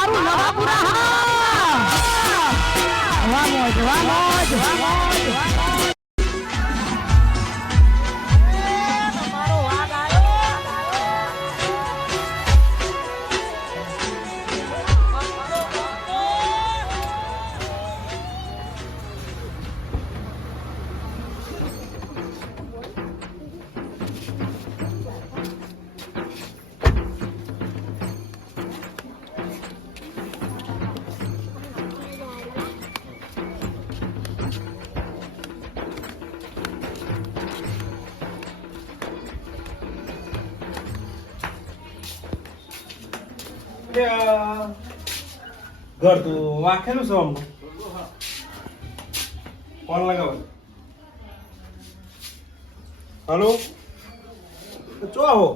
મારું નવાપુરા ઘર તો વાખેલું છે અમને કોણ લગાવે હલો ચો આવો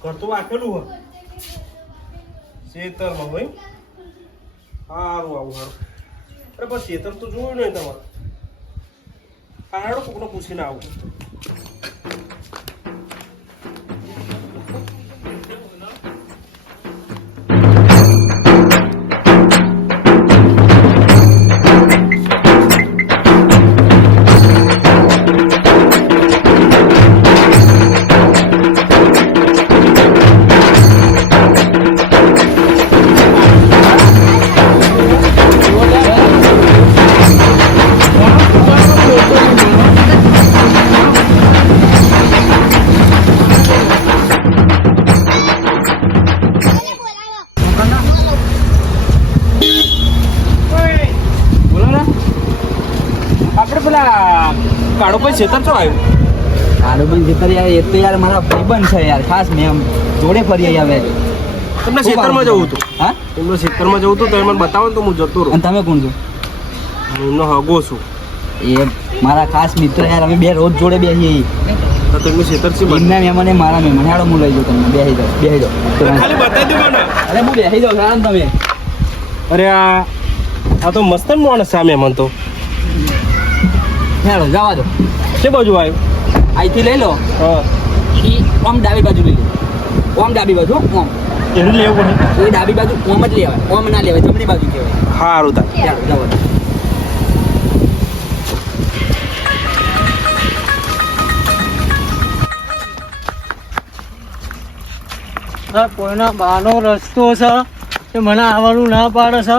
ઘર તો વાખેલું હોય શેતરમાં હોય સારું આવું સારું અરે પણ શેતર તો જોયું નહીં તમારે હાડો કોકને પૂછીને આવું કાળો ભાઈ છેતર છો આવ્યું કાળો ભાઈ છેતર યાર એ તો યાર મારા ભાઈબંધ છે યાર ખાસ મેં આમ જોડે ફરી આવે તમને ખેતરમાં જવું હતું હા એમનો ખેતરમાં જવું હતું તો મને બતાવો ને તો હું જતો રહું અને તમે કોણ છો હું એમનો હગો છું એ મારા ખાસ મિત્ર યાર અમે બે રોજ જોડે બેસીએ તો તેમનું ખેતર છે એમના મહેમાન એ મારા મહેમાન હેડો હું લઈ જાઉં તમને બેસી જાઓ ખાલી બતાવી દો મને અરે હું બેસી જાઉં સારા ને તમે અરે આ તો મસ્ત માણસ છે આ મહેમાન તો હેડો જવા દો કે બાજુ આવ્યું અહીંથી લઈ લો હા એ આમ ડાબી બાજુ લઈ લો આમ ડાબી બાજુ આમ એનું લેવું પડે એ ડાબી બાજુ ઓમ જ લેવાય ઓમ ના લેવાય જમણી બાજુ કહેવાય સારું તા હેડો જવા દો કોઈના બહારનો રસ્તો છે તે મને આવવાનું ના પાડે છે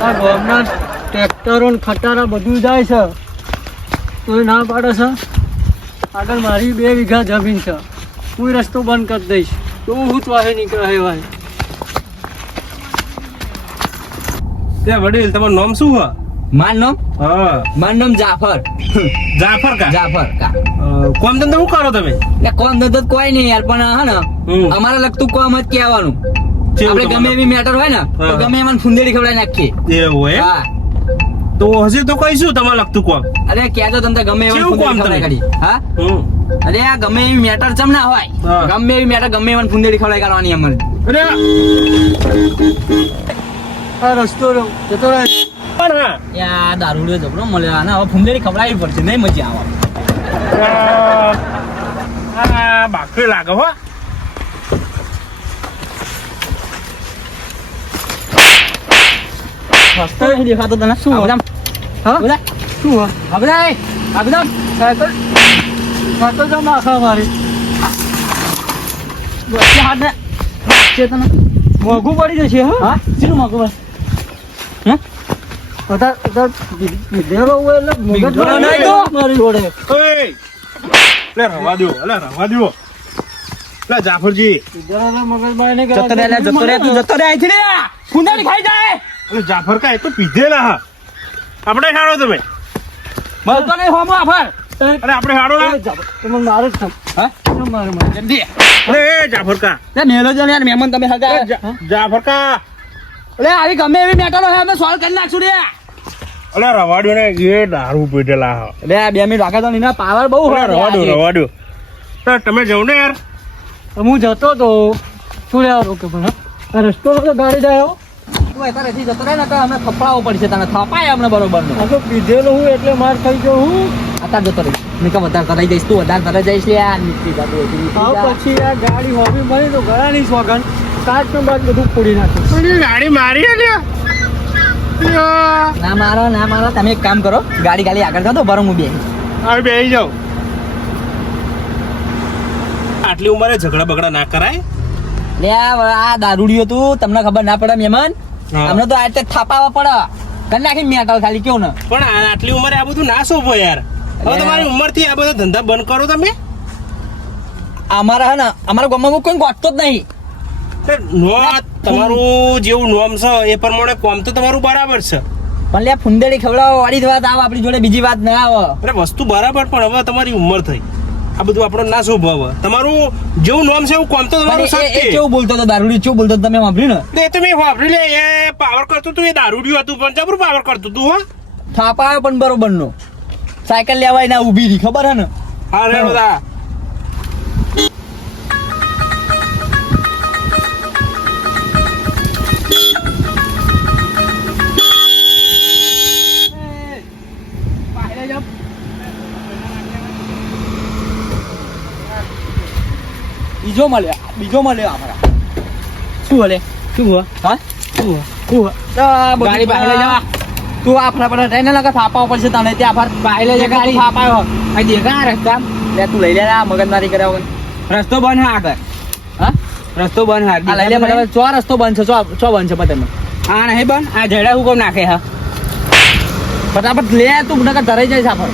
આ ગામના ટ્રેક્ટરો ને ખટારા બધું જાય છે તો એ ના પાડે છે આગળ મારી 2 વીઘા જમીન છે હું રસ્તો બંધ કરી દઈશ તો હું ત્વાહે નીકળે હે ભાઈ ત્યાં વડીલ તમારું નામ શું હોય મારું નામ જાફર જાફર કા જાફર કા કોમ ધંધો શું કરો તમે એટલે કોમ ધંધો તો કોઈ નહીં યાર પણ હે ને અમારે લગતું કોમ જ કહેવાનું આપણે ગમે એવી મેટર હોય ને તો ગમે એમાં ફુંદેડી ખવડાવી નાખીએ એવું હોય હા તો હજી તો કહીશું તમારે લગતું કોમ અરે કહેતો તમને ગમે એવા કેવું કોમ ફુંદેડી ખવડાવી તમે? કાઢી હા અરે આ ગમે એવી મેટર ચમ ના હોય હા. ગમે એવી મેટર ગમે એમાં ફુંદેડી ખવડાવી કાઢવાની અમારે અરે આ રસ્તો જતો રહે પણ હા યા દારૂડિયો જબરો મળ્યો આને હવે ફુંદેડી ખવડાવી પડશે નહીં મજા આવે આ બાકી લાગે હો રસ્તો નહીં દેખાતો તને શું હા? બોલા શું હોય અબરાય અબરામ સાયકલ સાયકલ તો નાખા મારી વચ્ચે હાથ ને છે તને મોંઘું પડી જશે હા હા શું મોકો બસ વિધેરો હોય એટલે મગજ વિધેરો નહીં નહીં તો. મારી જોડે ઓય લે રવા દો લે જાફરજી વિધેરો મગજમાં નહીં જતો રે લે જતો રે તું જતો રે અહીંથી રે ફુંદેડી ખાઈ જાય એટલે જાફર કા એ તો પીધેલા હા આપણે ખાડો તમે મળતો નહીં હોમો આફર અરે આપણે ખાડો ના તમે મારે જ થમ હા મારે મારે જલ્દી અરે એ જાફર કા લે મેલો જો ને યાર મહેમાન તમે હગા જાફર કા લે આવી ગમે એવી મેટરો હે અમે સોલ્વ કરી નાખશું રે અલે રવાડ્યો ને એ દારૂ પીધેલા હા લે 2 મિનિટ રાખે તો નીના પાવર બહુ હોય રવાડ્યો તો તમે જાવ ને યાર હું જતો તો શું લેવા રોકે પણ આ રસ્તો તો ગાડી જાય તું અત્યારેથી જતો રહે ને તો અમે ખપડાવવો પડશે તને થપાય અમને બરોબર નો આ તો પીધેલો હું એટલે માર થઈ ગયો હું અત્યારે જતો રહે મેં કહું વધારે તરાઈ જઈશ તું વધારે તરાઈ જઈશ લે આ નીકળી જતો આ પછી આ ગાડી હોવી મળી તો ગળાની સોગન કાચ નો બાદ બધું ફોડી નાખ્યું. પણ એ ગાડી મારી લ્યો. ના મારો તમે એક કામ કરો ગાડી આગળ થતો બરો હું બે હવે બેસી જાઓ. આટલી ઉંમરે ઝઘડા બગડા ના કરાય. લે આ દારૂડિયો તું તમને ખબર ના પડે મહેમાન હા. અમને તો આ રીતે થાપાવા પડે કરી નાખી મેટલ ખાલી કેવું ને પણ આટલી ઉંમરે આ બધું ના શોભો યાર. હવે તમારી ઉંમરથી આ બધા ધંધા બંધ કરો તમે. અમારા હે ને અમારા ગામમાં કોઈ ગોઠતો જ નહીં. તમારું જેવું નોમ છે એ પ્રમાણે કોમ તો તમારું બરાબર છે. પણ લે ફુંદેડી ખવડાવો વાળી જ વાત આવે આપણી જોડે બીજી વાત ના આવે. અરે વસ્તુ બરાબર પણ હવે તમારી ઉંમર થઈ આ બધું આપણો ના શોભ. હવે તમારું જેવું નોમ છે એવું કોમ તો તમારું પણ એ સાચું. કેવું બોલતો હતો દારૂડી કેવું બોલતો હતો તમે સાંભળ્યું ને એ તો મેં વાપરી લે એ પાવર કરતું હતું એ દારૂડિયું હતું પણ જબરું પાવર કરતું હતું. હા થાપા આવ્યો પણ બરોબર નો સાયકલ લેવાય ના ઊભી રહી ખબર હે ને હા રે બધા બીજો મળ્યો આપણા શું હલે શું હુआ હા શું હુआ ગાડી બહાર લઈ જા તું આપણા પર ટ્રેન લગા થાપા પડશે તને ત્યાં પર બહાર લઈ જા ગાડી થાપાયો આ દેખા રસ્તા લે તું લઈ લે આ મગજમારી કર્યા વગર રસ્તો બંધ હે આગળ હા રસ્તો બંધ હે આ લઈ લે બરાબર ચો રસ્તો બંધ છે ચો બંધ છે પતમ આ નહીં બંધ આ જડા હુકમ નાખે હા ફટાફટ લે તું નકર ધરાઈ જાય સાફર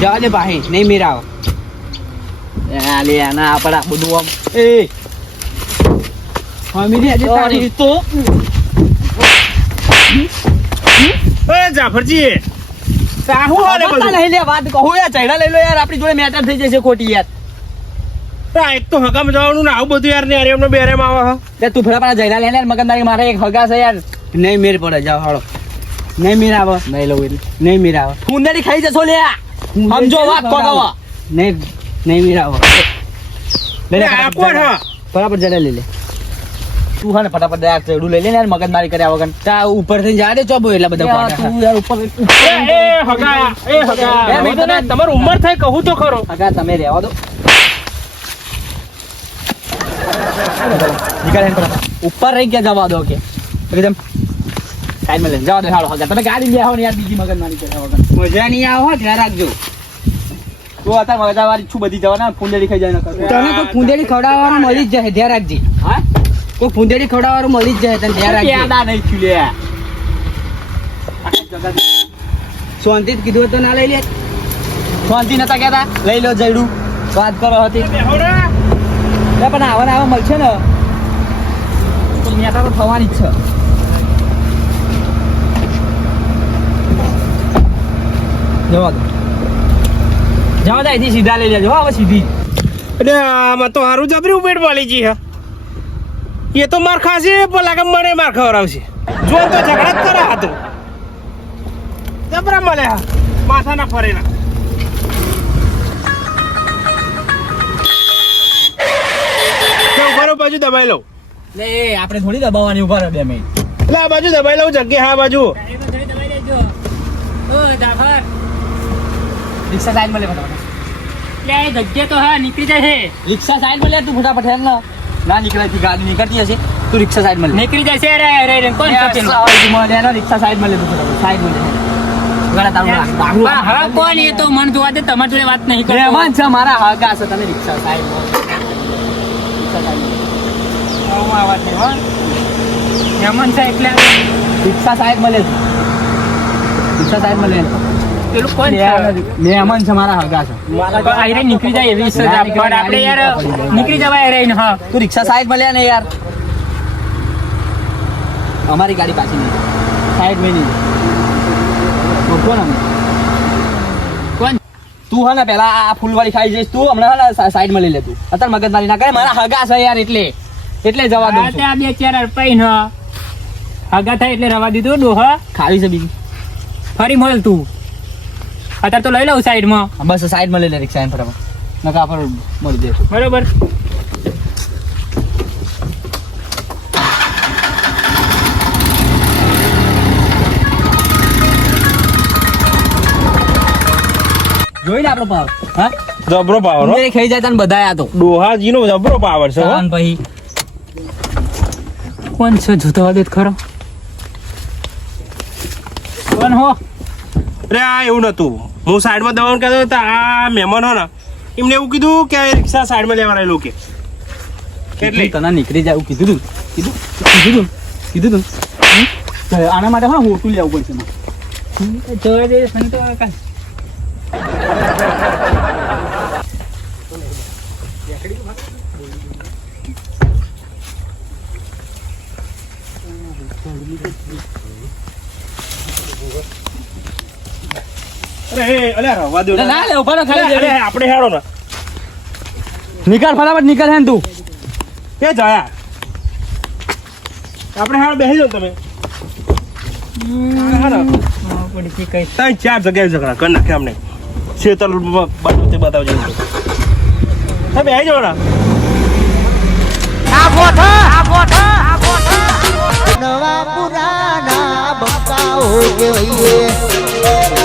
જવા દે ભાઈ નહીં મીરાવ લે ના આપડા બધું આમ એ ફામીલી આજે તારી તો એ જાફરજી સાહુ હાલે બધું નહીં લે વાત કહો યાર ચૈડા લઈ લો યાર આપણી જોડે મેટર થઈ જશે ખોટી યાર આ એક તો હગામ જવાનું ને આવું બધું યાર ને એમને બેરેમ આવે હ તે તું ફટાફટ જૈડા લઈ લે મગનદારી મારે એક હગા છે યાર નહીં મેર પડે જાવ હાલો નહીં મેર આવે નહીં લઉં એટલે નહીં મેર આવે ફૂંદડી ખાઈ જશો લે સમજો વાત કોગાવા નહીં મેર આવે લે આ કોણ હ ફટાફટ જૈડા લઈ લે તું હા ને ફટાફટ દયા ચેડું લઈ લે ને યાર મગજમારી કર્યા વગર તા ઉપર થી જા દે ચોબો એટલે બધા તું યાર ઉપર એ હગા મેં તો તમારી ઉંમર થઈ કહું તો ખરો. હગા તમે રહેવા દો નીકળ હેન ઉપર રહી ગયા જવા દો કે એકદમ સાઈડમાં લઈને જવા દો હાલો હગા તમે ગાડી લે આવો ને યાર બીજી મગજમારી કર્યા વગર મજા નહીં આવો ધ્યાન રાખજો તું અત્યારે મગજવારી છું બધી જવાના ફૂંદેડી ખાઈ જાય તને કોઈ ફૂંદેડી ખવડાવવાનું મળી જ જાય ધ્યાન રાખજે હા કોઈ ફૂંદેડી ખવડાવવાનું મળી જ જાય તને ધ્યાન રાખજે યાદા નહીં ખુલે શાંતિ જ કીધું તો ના લઈ લે શાંતિ નતા કહેતા લઈ લો જયડું વાત કરો હતી પણ આવા મળશે ને તો મેટા તો થવાની જ છે જવા દો અહીંથી સીધા લઈ લેજો હવે સીધી એટલે આમાં તો હારું જબરી ઉપેટ વાળી જી હા એ તો માર ખાશે પણ લાગે મને માર ખવડાવશે જો તો ઝઘડા જ કરે હાથ જબરા મળે હા માથા ના ફરે ના બાજુ દબાઈ લઉં લે આપણે થોડી દબાવવાની ઉભા રહે 2 મિનિટ એટલે આ બાજુ દબાઈ લઉં જગ્યા હા બાજુ રિક્ષા સાઈડ માં લે ફટાફટ જગ્યા તો હા નીકળી જાય છે. રિક્ષા સાઈડ માં લે તું ફટાફટ હેલ ના નીકળે થી ગાડી નીકળતી હશે તું રિક્ષા સાઈડ માં લે નીકળી જાય છે અરે કોણ રિક્ષા સાઈડ માં લે તું ફટાફટ સાઈડ માં લે ગળા તારું હવે કોણ એ તો મન જોવા દે તમારી જોડે વાત નહીં કરતો. રહેવાન છે મારા હગા છે તમે રિક્ષા સાઈડ માં આવું વાત નહીં હો યમન છે એટલે રિક્ષા સાઈડ માં લે રિક્ષા સાઈડ માં લે પેલું કોણ છે મહેમાન છે મારા હગા છે આયરે નીકળી જાય એવી છે પણ આપણે યાર નીકળી જવાય રહીને હા તું રિક્ષા સાઈડ માં લે ને યાર અમારી ગાડી પાછી નહીં સાઈડ માં નહીં કોણ કોણ તું હા ને પેલા આ ફૂલવાળી ખાઈ જઈશ તું હમણાં હા ને સાઈડ માં લઈ લે તું અત્યારે મગજમારી ના કરે મારા હગા છે યાર એટલે જવા દઉં છું. આ બે ચાર અડપાઈ ન હગા થાય એટલે રવા દીધું ડોહા ખાવી છે બીજી ફરી મોલ તું અત્યારે તો લઈ લઉં સાઈડમાં બસ સાઈડ માં લઈ લે રિક્ષા ફટાફટ નકા પર મળી જશે બરોબર જોઈને આપણો પાવર હા જબરો પાવર મેરે ખાઈ જાય તને બધા આ તો ડોહાજી નો જબરો પાવર છે હો. પછી કોણ છે જોતા દે ખરો કોણ હો અરે આ એવું નતું હું સાઈડમાં દવાનું કહેતો હતો આ મહેમાન હો ને એમને એવું કીધું કે આ રિક્ષા સાઈડમાં લેવાના એ લોકો કેટલી તને નીકળી જાય એવું કીધું તું આના માટે હા હોટું લેવું પડશે જોવા જઈએ સંતો કાલ અરે રવા દો ના લે ઉભા ખાલી આપણે હેડો ને નિકાલ ફટાફટ નિકાલ હે ને તું કે જયા આપણે હાડ બેસી જાઓ તમે પડી કઈ ત્રણ ચાર જગ્યાએ ઝઘડા કરી નાખે અમને શેતર બધું તે બતાવજો તમે બેસી જાઓ ને નવા પુરાના બંકાઓ કેવઈએ